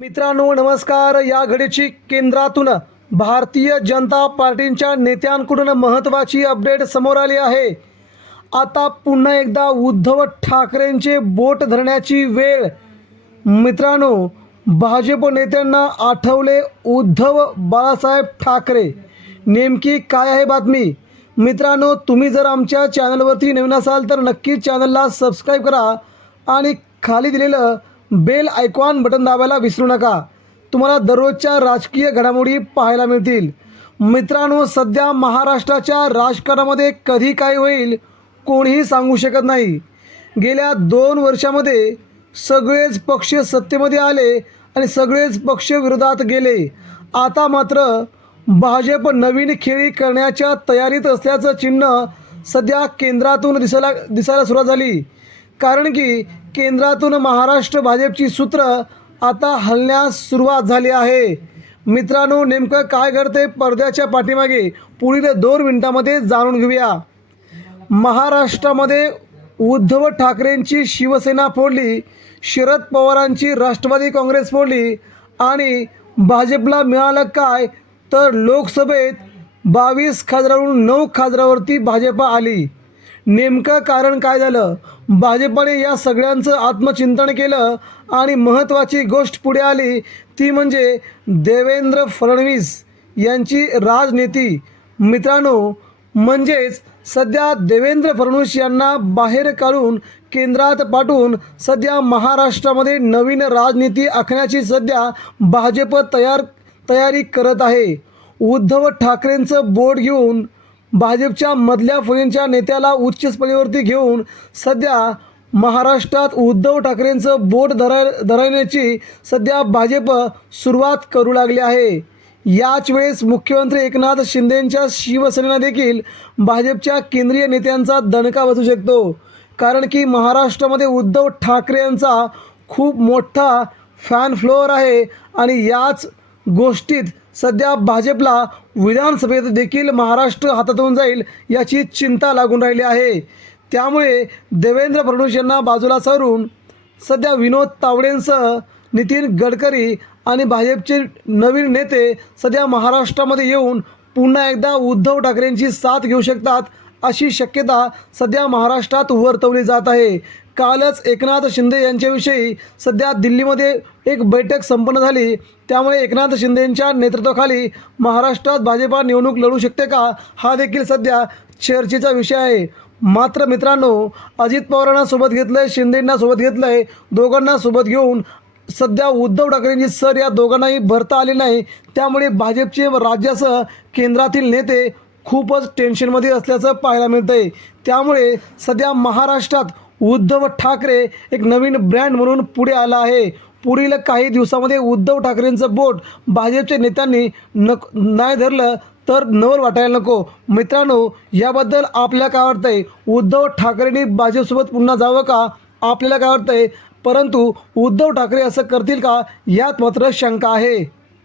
मित्रांनो नमस्कार. या घडीची केंद्रातून भारतीय जनता पार्टीच्या नेत्यांकडून महत्त्वाची अपडेट समोर आली आहे. आता पुन्हा एकदा उद्धव ठाकरेंचे बोट धरण्याची वेळ. मित्रांनो भाजप नेत्यांना आठवले उद्धव बाळासाहेब ठाकरे. नेमकी काय आहे बातमी? मित्रांनो तुम्ही जर आमच्या चॅनलवरती नवीन असाल तर नक्कीच चॅनलला सबस्क्राईब करा आणि खाली दिलेलं बेल आयकॉन बटन दाबायला विसरू नका. तुम्हाला दररोजच्या राजकीय घडामोडी पाहायला मिळतील. मित्रांनो सध्या महाराष्ट्राच्या राजकारणामध्ये कधी काय होईल कोणीही सांगू शकत नाही. गेल्या दोन वर्षामध्ये सगळेच पक्ष सत्तेमध्ये आले आणि सगळेच पक्ष विरोधात गेले. आता मात्र भाजप नवीन खेळी करण्याच्या तयारीत असल्याचं चिन्ह सध्या केंद्रातून दिसायला दिसायला सुरुवात झाली. कारण की केंद्रातून महाराष्ट्र भाजपची सूत्र आता हलण्यास सुरुवात झाली आहे. मित्रांनो नेमकं काय घडते पडद्याच्या पाठीमागे? पुढील दोन मिनिटामध्ये जाणून घेऊया. महाराष्ट्रामध्ये उद्धव ठाकरेंची शिवसेना फोडली शरद पवारांची राष्ट्रवादी काँग्रेस फोडली आणि भाजपला मिळालं काय? तर लोकसभेत बावीस खासदारावरून नऊ खासदारावरती भाजप आली. नेमकं कारण काय झालं? भाजपाने या सगळ्यांचं आत्मचिंतन केलं आणि महत्त्वाची गोष्ट पुढे आली ती म्हणजे देवेंद्र फडणवीस यांची राजनीती. मित्रांनो म्हणजेच सध्या देवेंद्र फडणवीस यांना बाहेर काढून केंद्रात पाठवून सध्या महाराष्ट्रामध्ये नवीन राजनीती आखण्याची सध्या भाजप तयार तयारी करत आहे. उद्धव ठाकरेंचं बोट घेऊन भाजपच्या मधल्या फळींच्या नेत्याला उच्च स्पर्धेवरती घेऊन सध्या महाराष्ट्रात उद्धव ठाकरेंचं बोट धरा धरण्याची सध्या भाजप सुरुवात करू लागली आहे. याच वेळेस मुख्यमंत्री एकनाथ शिंदेंच्या शिवसेनेला देखील भाजपच्या केंद्रीय नेत्यांचा दणका बसू शकतो. कारण की महाराष्ट्रामध्ये उद्धव ठाकरे यांचा खूप मोठा फॅन फ्लोअर आहे आणि याच गोष्टीत सध्या भाजपला विधानसभेत देखील महाराष्ट्र हातातून जाईल याची चिंता लागून राहिली आहे. त्यामुळे देवेंद्र फडणवीस यांना बाजूला सरून सध्या विनोद तावडेंसह नितीन गडकरी आणि भाजपचे नवीन नेते सध्या महाराष्ट्रामध्ये येऊन पुन्हा एकदा उद्धव ठाकरेंची साथ घेऊ शकतात अशी शक्यता सध्या महाराष्ट्रात वर्तवली जात आहे. कालच एकनाथ शिंदे यांच्याविषयी सध्या दिल्लीमध्ये एक बैठक संपन्न झाली. त्यामुळे एकनाथ शिंदेंच्या नेतृत्वाखाली महाराष्ट्रात भाजपा निवडणूक लढू शकते का? हा देखील सध्या चर्चेचा विषय आहे. मात्र मित्रांनो अजित पवारांना सोबत घेतलं आहे शिंदेंना सोबत घेतलं आहे दोघांना सोबत घेऊन सध्या उद्धव ठाकरेंची सर या दोघांनाही भरता आली नाही. त्यामुळे भाजपचे व राज्यासह केंद्रातील नेते खूपच टेन्शनमध्ये असल्याचं पाहायला मिळतं आहे त्यामुळे सध्या महाराष्ट्रात उद्धव ठाकरे एक नवीन ब्रँड म्हणून पुढे आला आहे. पुढील काही दिवसामध्ये उद्धव ठाकरेंचं बोट भाजपच्या नेत्यांनी नक नाही धरलं तर नवल वाटायला नको. मित्रांनो याबद्दल आपल्याला काय वाटतंय? उद्धव ठाकरेंनी भाजपसोबत पुन्हा जावं का? आपल्याला काय वाटतंय? परंतु उद्धव ठाकरे असं करतील का? यात मात्र शंका आहे.